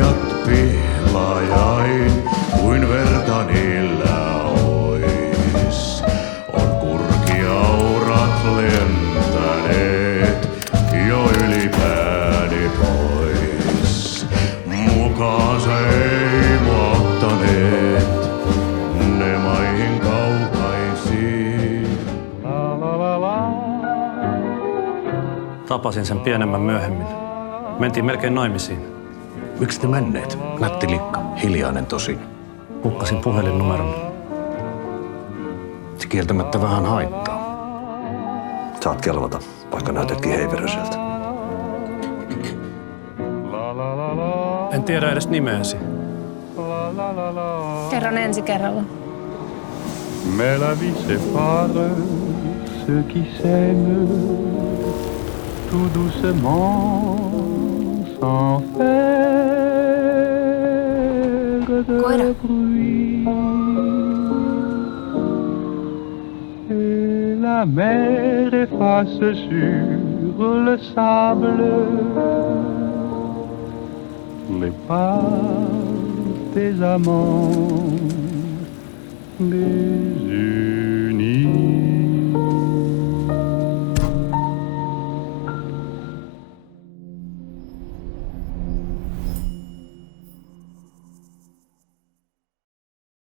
Marjat pihlajain, kuin verta niillä ois. On kurkiaurat lentäneet jo yli pääni pois. Mukaansa ei mua ottaneet ne maihin kaukaisiin. Tapasin sen pienemmän myöhemmin. Mentiin melkein naimisiin. Miksi te menneet? Nätti likka, hiljainen tosin. Hukkasin puhelinnumeron. Se kieltämättä vähän haittaa. Saat kelvata, vaikka näytätkin heiveröiseltä. En tiedä edes nimeäsi. Kerron ensi kerralla. Mais la vie sépare ceux qui s'aiment tout doucement sans faire de Koira. bruit. Et la mer efface sur le sable les pas des amants. Des